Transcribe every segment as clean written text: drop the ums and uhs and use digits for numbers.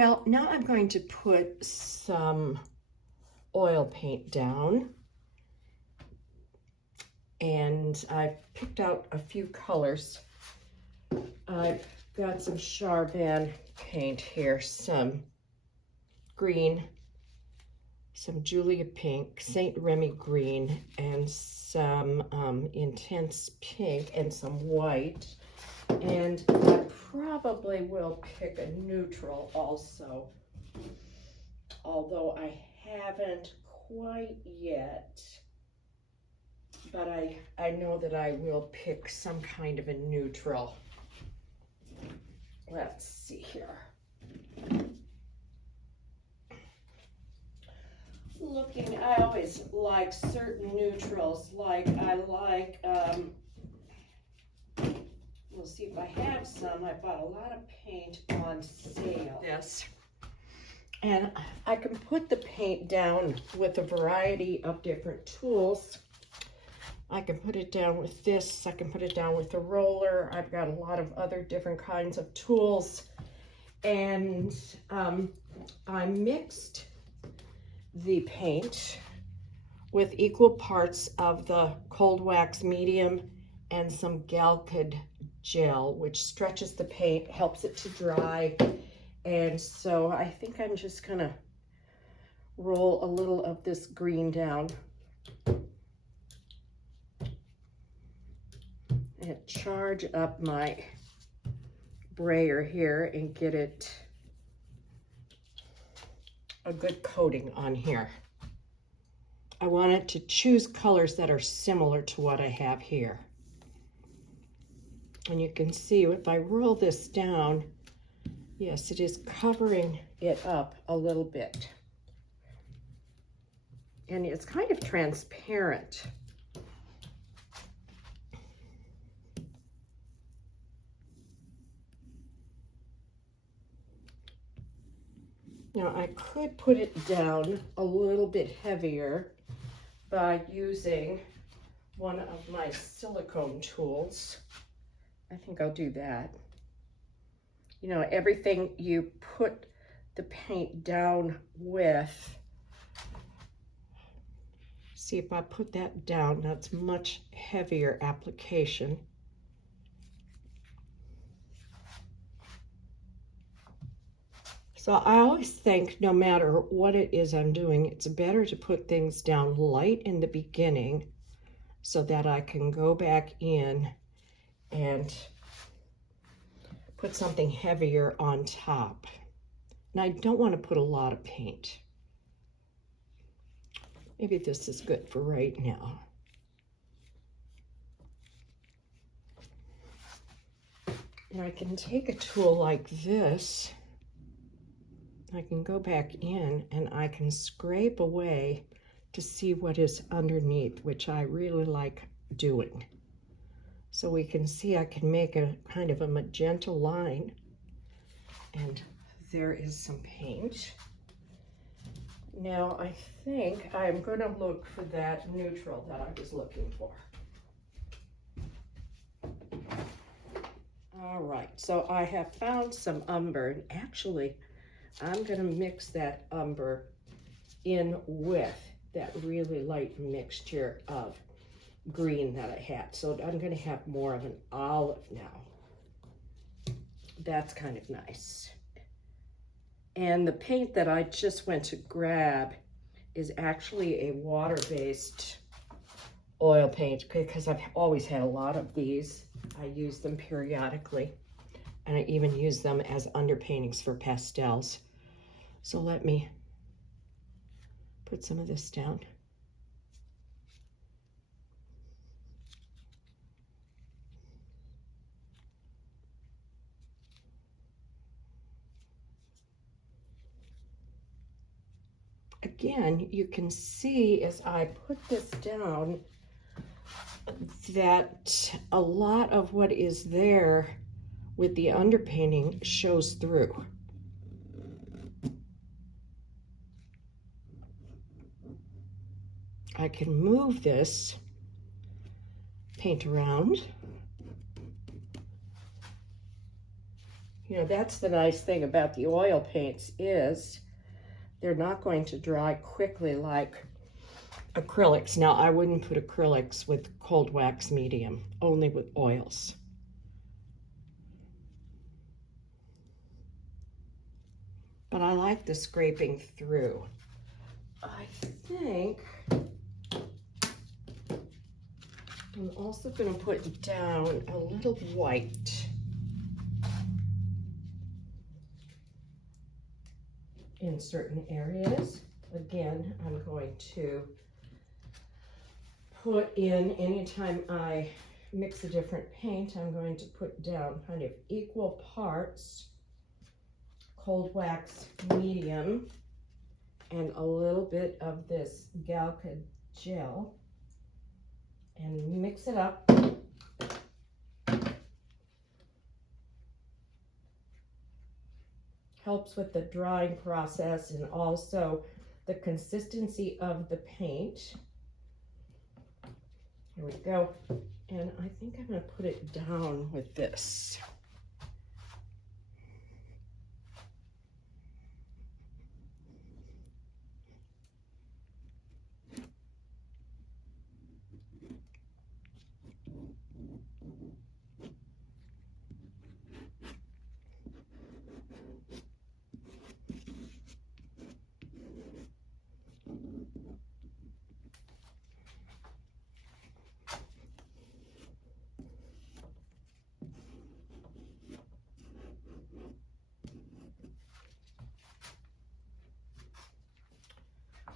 Well, now I'm going to put some oil paint down. And I've picked out a few colors. I've got some Charbon paint here, some green, some Julia pink, St. Remy green, and some intense pink and some white. And I probably will pick a neutral also, although I haven't quite yet. But I know that I will pick some kind of a neutral. Let's see here. I always like certain neutrals. Like I like, we'll see if I have some. I bought a lot of paint on sale. This. And I can put the paint down with a variety of different tools. I can put it down with this, I can put it down with a roller. I've got a lot of other different kinds of tools. And I mixed the paint with equal parts of the Coldwax medium and some Galcid gel, which stretches the paint, helps it to dry. And so I think I'm just gonna roll a little of this green down. And charge up my brayer here and get it a good coating on here. I want it to choose colors that are similar to what I have here. And you can see if I roll this down, yes, it is covering it up a little bit. And it's kind of transparent. Now I could put it down a little bit heavier by using one of my silicone tools. I think I'll do that. You know, everything you put the paint down with, see if I put that down, that's much heavier application. So I always think no matter what it is I'm doing, it's better to put things down light in the beginning so that I can go back in and put something heavier on top. And I don't want to put a lot of paint. Maybe this is good for right now. And I can take a tool like this. I can go back in and I can scrape away to see what is underneath, which I really like doing. So we can see I can make a kind of a magenta line, and there is some paint. Now I think I'm going to look for that neutral that I was looking for. All right, so I have found some umber, and actually I'm going to mix that umber in with that really light mixture of green that I had. So I'm going to have more of an olive now. That's kind of nice. And the paint that I just went to grab is actually a water-based oil paint because I've always had a lot of these. I use them periodically, and I even use them as underpaintings for pastels. So let me put some of this down. Again, you can see as I put this down that a lot of what is there with the underpainting shows through. I can move this paint around. You know, that's the nice thing about the oil paints is they're not going to dry quickly like acrylics. Now, I wouldn't put acrylics with Coldwax medium, only with oils. But I like the scraping through. I think I'm also going to put down a little white in certain areas. Again, I'm going to put in, anytime I mix a different paint, I'm going to put down kind of equal parts Coldwax medium and a little bit of this Galca gel and mix it up. Helps with the drying process and also the consistency of the paint. Here we go. And I think I'm going to put it down with this.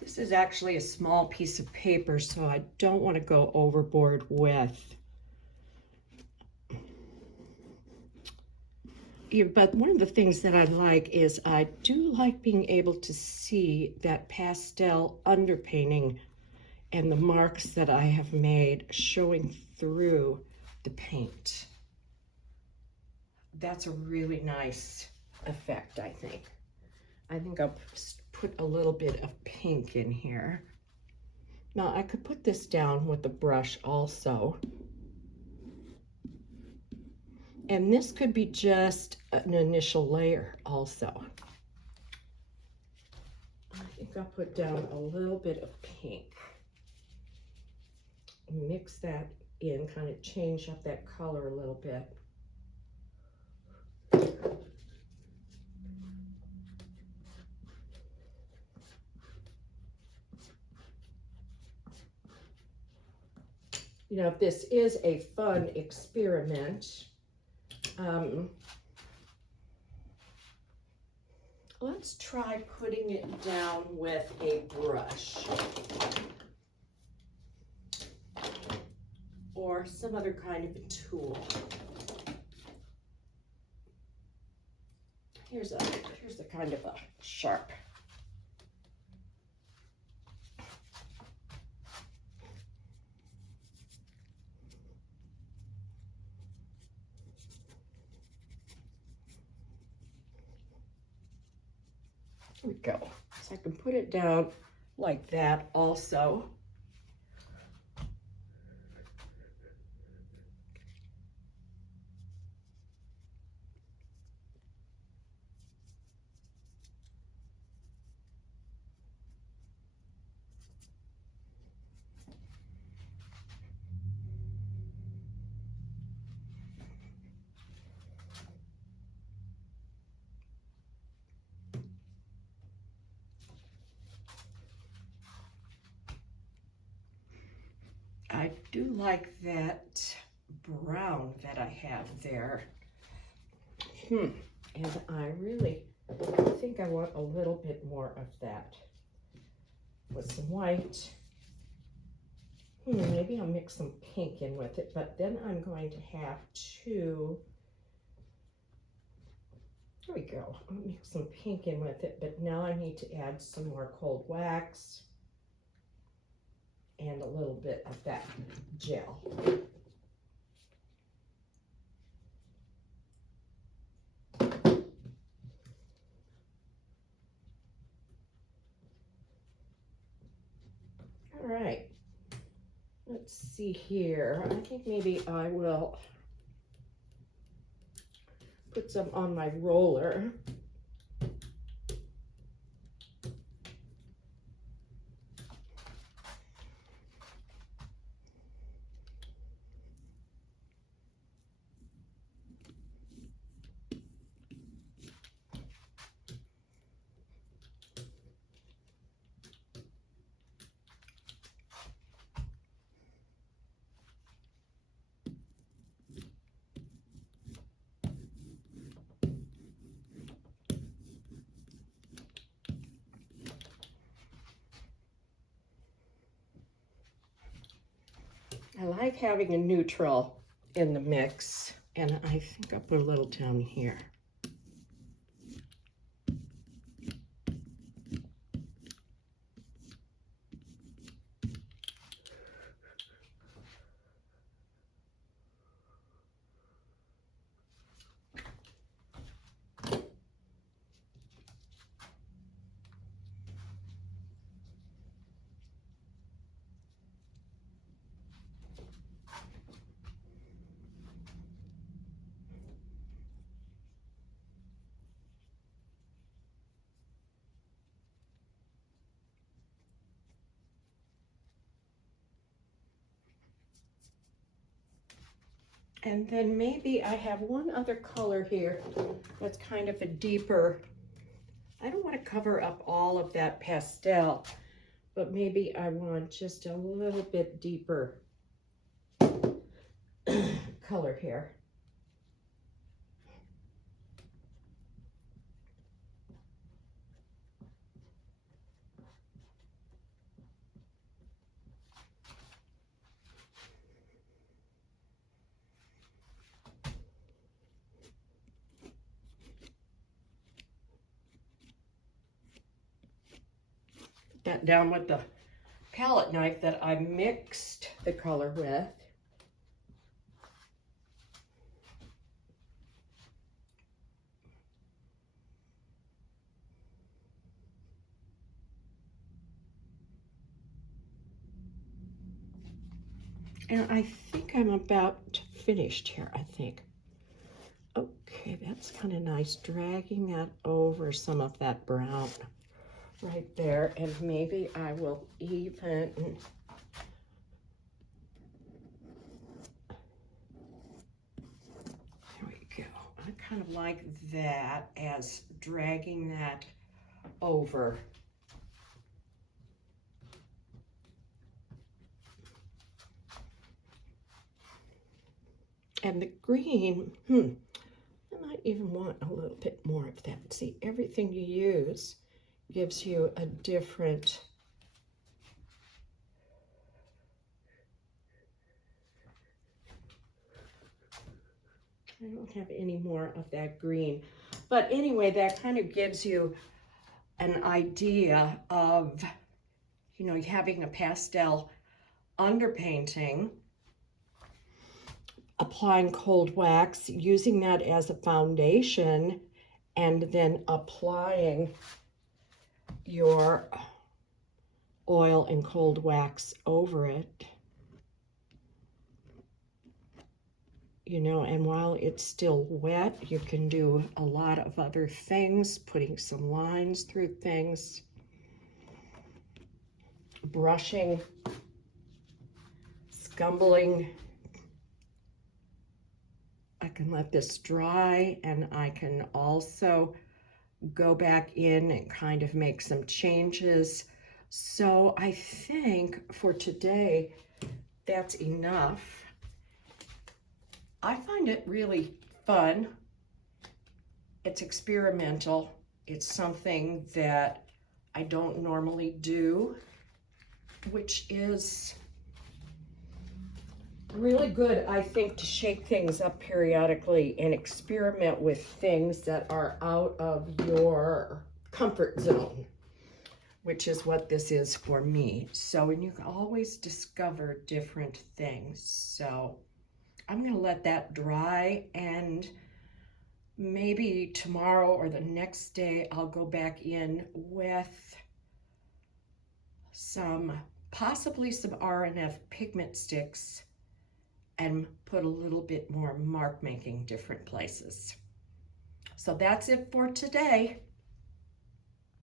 This is actually a small piece of paper, so I don't want to go overboard with. Yeah, but one of the things that I like is I do like being able to see that pastel underpainting and the marks that I have made showing through the paint. That's a really nice effect, I think. I think I'll put a little bit of pink in here. Now I could put this down with the brush also. And this could be just an initial layer also. I think I'll put down a little bit of pink. Mix that in, kind of change up that color a little bit. You know, this is a fun experiment. Let's try putting it down with a brush or some other kind of a tool. Here's a kind of a sharp. There we go. So I can put it down like that also. I do like that brown that I have there. And I really think I want a little bit more of that with some white. Maybe I'll mix some pink in with it, but then I'm going to have to, there we go. I'll mix some pink in with it, but now I need to add some more Coldwax and a little bit of that gel. All right, let's see here. I think maybe I will put some on my roller. I like having a neutral in the mix, and I think I'll put a little down here. And then maybe I have one other color here that's kind of a deeper. I don't want to cover up all of that pastel, but maybe I want just a little bit deeper color here. That down with the palette knife that I mixed the color with. And I think I'm about finished here, I think. Okay, that's kind of nice. Dragging that over some of that brown right there. And maybe I will even... There we go. I kind of like that as dragging that over. And the green, I might even want a little bit more of that. See, everything you use gives you a different I don't have any more of that green. But anyway, that kind of gives you an idea of, you know, having a pastel underpainting, applying Coldwax, using that as a foundation, and then applying your oil and Coldwax over it. You know, and while it's still wet, you can do a lot of other things, putting some lines through things, brushing, scumbling. I can let this dry, and I can also go back in and kind of make some changes. So I think for today, that's enough. I find it really fun. It's experimental. It's something that I don't normally do, which is really good, I think, to shake things up periodically and experiment with things that are out of your comfort zone, which is what this is for me. So, and you can always discover different things. So I'm going to let that dry, and maybe tomorrow or the next day I'll go back in with possibly some R&F pigment sticks and put a little bit more mark making different places. So that's it for today.